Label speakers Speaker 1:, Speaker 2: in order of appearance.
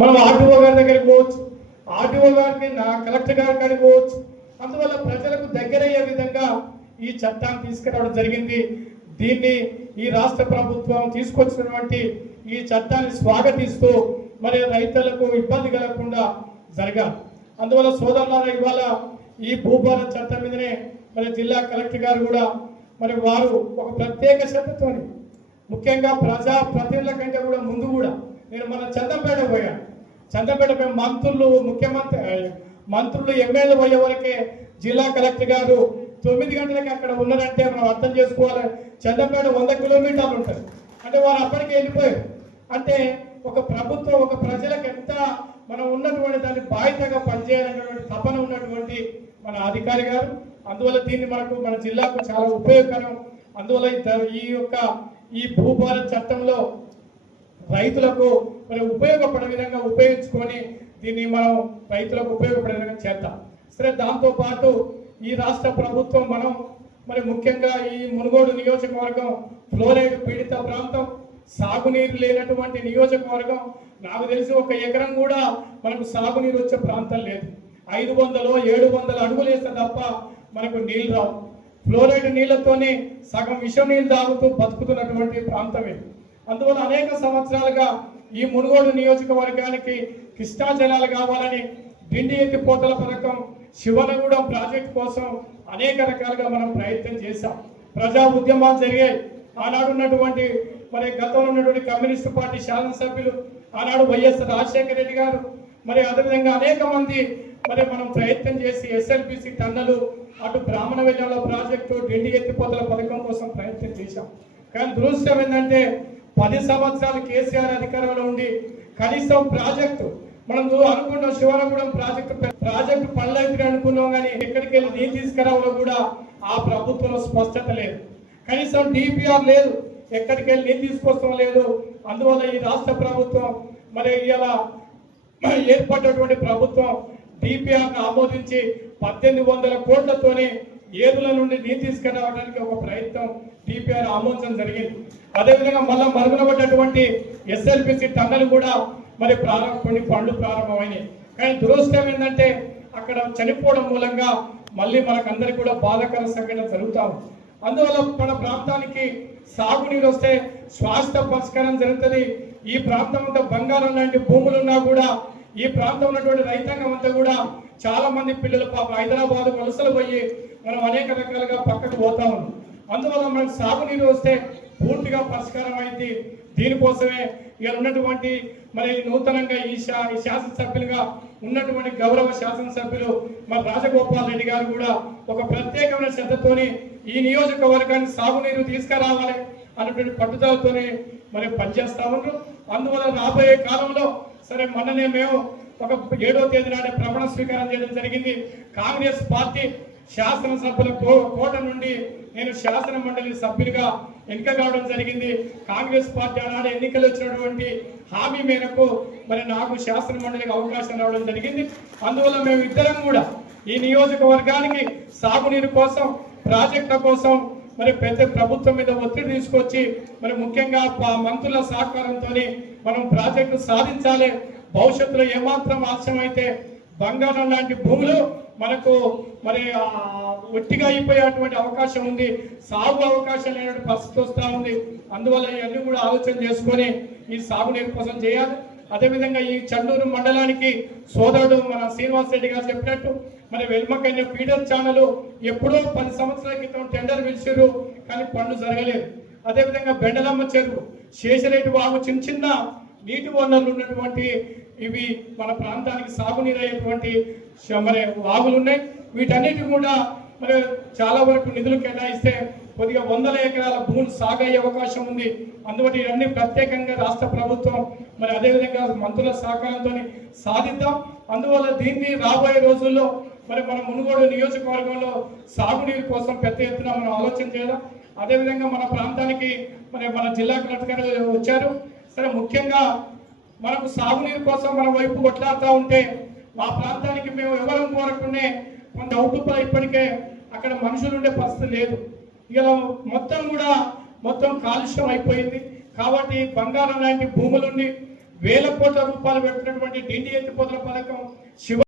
Speaker 1: మనం ఆర్టీఓ గారి దగ్గరికి పోవచ్చు. ఆర్టీఓ గారికి నా కలెక్టర్ గారి కాడికి పోవచ్చు. అందువల్ల ప్రజలకు దగ్గరయ్యే విధంగా ఈ చట్టాన్ని తీసుకురావడం జరిగింది. దీన్ని ఈ రాష్ట్ర ప్రభుత్వం తీసుకొచ్చినటువంటి ఈ చట్టాన్ని స్వాగతిస్తూ మరి రైతులకు ఇబ్బంది కలగకుండా జరగాలి. అందువల్ల సోదరులారా ఇవాళ ఈ భూభారత చట్టం మీదనే మరి జిల్లా కలెక్టర్ గారు కూడా మరి వారు ఒక ప్రత్యేక శ్రద్ధతోని ముఖ్యంగా ప్రజా ప్రతినిధుల కంటే కూడా ముందు కూడా నేను మన చందంపేట చంద్రపేట మేము మంత్రులు ముఖ్యమంత్రి మంత్రులు ఎమ్మెల్యే పోయే వరకే జిల్లా కలెక్టర్ గారు తొమ్మిది గంటలకి అక్కడ ఉన్నారంటే మనం అర్థం చేసుకోవాలి. చందపేట వంద కిలోమీటర్లు ఉంటుంది. అంటే వారు అప్పటికే వెళ్ళిపోయారు. అంటే ఒక ప్రభుత్వం ఒక ప్రజలకు ఎంత మనం ఉన్నటువంటి దాన్ని బాధ్యతగా పనిచేయాలనేటువంటి తపన ఉన్నటువంటి మన అధికారి గారు. అందువల్ల దీన్ని మనకు మన జిల్లాకు చాలా ఉపయోగకరం. అందువల్ల ఈ ఈ యొక్క ఈ భూభారత్ చట్టంలో రైతులకు మరి ఉపయోగపడే విధంగా ఉపయోగించుకొని దీన్ని మనం రైతులకు ఉపయోగపడే విధంగా చేద్దాం. సరే దాంతోపాటు ఈ రాష్ట్ర ప్రభుత్వం మనం మరి ముఖ్యంగా ఈ మునుగోడు నియోజకవర్గం ఫ్లోరైడ్ పీడిత ప్రాంతం సాగునీరు లేనటువంటి నియోజకవర్గం నాకు తెలిసి ఒక ఎకరం కూడా మనకు సాగునీరు వచ్చే ప్రాంతం లేదు. ఐదు వందలు ఏడు వందల అడుగులు వేస్తే తప్ప మనకు నీళ్ళు రావు. ఫ్లోరైడ్ నీళ్ళతోనే సగం విషం నీళ్ళు తాగుతూ బతుకుతున్నటువంటి ప్రాంతం ఇది. అందువల్ల అనేక సంవత్సరాలుగా ఈ మునుగోడు నియోజకవర్గానికి కృష్ణా జలాలు కావాలని డిండి ఎత్తిపోతల పథకం శివనగూడెం ప్రాజెక్ట్ కోసం అనేక రకాలుగా మనం ప్రయత్నం చేశాం. ప్రజా ఉద్యమాలు జరిగాయి. ఆనాడు ఉన్నటువంటి మరి గతంలో ఉన్నటువంటి కమ్యూనిస్ట్ పార్టీ శాసనసభ్యులు ఆనాడు వైఎస్ రాజశేఖర రెడ్డి గారు మరి అదేవిధంగా అనేక మంది మరి మనం ప్రయత్నం చేసి ఎస్ఎల్పిసి టన్నలు అటు బ్రాహ్మణ వెల్లంలో ప్రాజెక్టు డిండి ఎత్తిపోతల పథకం కోసం ప్రయత్నం చేశాం. కానీ దురదృష్టం ఏంటంటే పది సంవత్సరాలు కేసీఆర్ అధికారంలో ఉండి కనీసం ప్రాజెక్టు మనం అనుకున్నాం శివనగూడెం ప్రాజెక్టు ప్రాజెక్టు పనులైతే అనుకున్నాం కానీ ఎక్కడికి వెళ్ళి నీళ్ళు తీసుకురావాలో కూడా ఆ ప్రభుత్వంలో స్పష్టత లేదు. కనీసం డిపిఆర్ లేదు ఎక్కడికి వెళ్ళి నీళ్ళు తీసుకొస్తాం లేదు. అందువల్ల ఈ రాష్ట్ర ప్రభుత్వం మరి ఇలా ఏర్పడినటువంటి ప్రభుత్వం డిపిఆర్ను ఆమోదించి పద్దెనిమిది వందల కోట్లతోనే ఏదుల నుండి నీరు తీసుకురావడానికి ఒక ప్రయత్నం టీపీఆర్ ఆమోదించడం జరిగింది. అదేవిధంగా మళ్ళా మరుగున పడ్డటువంటి ఎస్ఎల్పిసి టన్నెల్ కూడా మరి ప్రారంభ కొన్ని పనులు ప్రారంభమైనాయి. కానీ దురదృష్టం ఏంటంటే అక్కడ చనిపోవడం మూలంగా మళ్ళీ మనకందరికి కూడా బాధాకర సంఘటన జరుగుతాము అందువల్ల మన ప్రాంతానికి సాగునీరు వస్తే శ్వాస పరిష్కారం జరుగుతుంది. ఈ ప్రాంతం అంతా బంగారం లాంటి భూములు ఉన్నా కూడా ఈ ప్రాంతం ఉన్నటువంటి రైతాంగం అంతా కూడా చాలా మంది పిల్లలు పాప హైదరాబాద్ వలసలు పోయి మనం అనేక రకాలుగా పక్కకు పోతా ఉన్నాం. అందువల్ల మనకు సాగునీరు వస్తే పూర్తిగా పరిష్కారం అయింది. దీనికోసమే ఇక ఉన్నటువంటి మరి నూతనంగా ఈ శా ఈ శాసనసభ్యులుగా ఉన్నటువంటి గౌరవ శాసనసభ్యులు మన రాజగోపాల్ రెడ్డి గారు కూడా ఒక ప్రత్యేకమైన శ్రద్ధతోని ఈ నియోజకవర్గాన్ని సాగునీరు తీసుకురావాలి అన్నటువంటి పట్టుదలతోనే మరి పనిచేస్తా ఉన్నారు. అందువల్ల రాబోయే కాలంలో సరే మొన్ననే మేము ఒక ఏడో తేదీ నాడే ప్రమాణ స్వీకారం చేయడం జరిగింది. కాంగ్రెస్ పార్టీ శాసనసభ్యుల కో- కోట నుండి నేను శాసన మండలి సభ్యులుగా ఎన్నిక కావడం జరిగింది. కాంగ్రెస్ పార్టీ ఆనాడు ఎన్నికలు వచ్చినటువంటి హామీ మేరకు మరి నాకు శాసన మండలికి అవకాశం రావడం జరిగింది. అందువల్ల మేము ఇద్దరం కూడా ఈ నియోజకవర్గానికి సాగునీరు కోసం ప్రాజెక్టుల కోసం మరి పెద్ద ప్రభుత్వం మీద ఒత్తిడి తీసుకొచ్చి మరి ముఖ్యంగా మంత్రుల సహకారంతో మనం ప్రాజెక్టు సాధించాలి. భవిష్యత్తులో ఏమాత్రం ఆలస్యమైతే బంగారం లాంటి భూములు మనకు మరి ఒట్టిగా అయిపోయేటువంటి అవకాశం ఉంది. సాగు అవకాశం లేనటువంటి పరిస్థితి వస్తూ ఉంది. అందువల్ల ఇవన్నీ కూడా ఆలోచన చేసుకొని ఈ సాగునీరు కోసం చేయాలి. అదేవిధంగా ఈ చండూరు మండలానికి సోదరుడు మన శ్రీనివాస్ రెడ్డి గారు చెప్పినట్టు మరి వెల్మకైన ఫీడర్ ఛానల్ ఎప్పుడో పది సంవత్సరాల క్రితం టెండర్ పిలిచారు కానీ పనులు జరగలేదు. అదేవిధంగా బెండలమ్మ చెరువు శేషరెడ్డి వాగు చిన్న చిన్న నీటి వనరులు ఉన్నటువంటి ఇవి మన ప్రాంతానికి సాగునీరు అయ్యేటువంటి మరి వాగులు ఉన్నాయి వీటన్నిటి కూడా మరి చాలా వరకు నిధులు కేటాయిస్తే కొద్దిగా వందల ఎకరాల భూములు సాగు అయ్యే అవకాశం ఉంది. అందువల్ల ఇవన్నీ ప్రత్యేకంగా రాష్ట్ర ప్రభుత్వం మరి అదేవిధంగా మంత్రుల సహకారంతో సాధిద్దాం. అందువల్ల దీన్ని రాబోయే రోజుల్లో మరి మన మునుగోడు నియోజకవర్గంలో సాగునీరు కోసం పెద్ద ఎత్తున మనం ఆలోచన చేయాలి? అదేవిధంగా మన ప్రాంతానికి మరి మన జిల్లా కలెక్టర్ గారు వచ్చారు. సరే ముఖ్యంగా మనకు సాగునీరు కోసం మన వైపు కొట్లాడుతూ ఉంటే మా ప్రాంతానికి మేము ఎవరం కోరకుండే కొంత అవుటుపై ఇప్పటికే అక్కడ మనుషులు ఉండే పరిస్థితి లేదు. ఇలా మొత్తం కూడా మొత్తం కాలుష్యం అయిపోయింది. కాబట్టి బంగారం లాంటి భూములుండి వేల కోట్ల రూపాయలు పెడుతున్నటువంటి డిండి ఎత్తిపోతల పథకం శివ